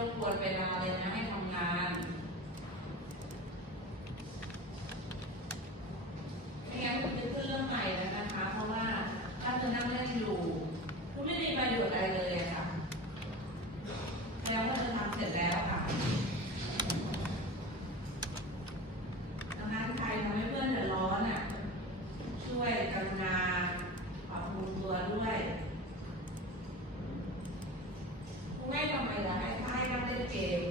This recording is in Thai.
รบกวนเวลาเลยนะให้ทำงานไม่งั้นคุณจะขึ้นเรื่องใหม่แล้วนะคะเพราะว่าถ้าเธอนั่งเล่นอยู่คุณไม่มีประโยชน์อะไรเลยค่ะแล้วก็จะทำเสร็จแล้วค่ะดังนั้นใครทำให้เพื่อนเดือดร้อนอ่ะช่วยกรุณาปรับปรุงตัวด้วยคุณแม่ทำไมล่ะให้นั่งเล่นเกม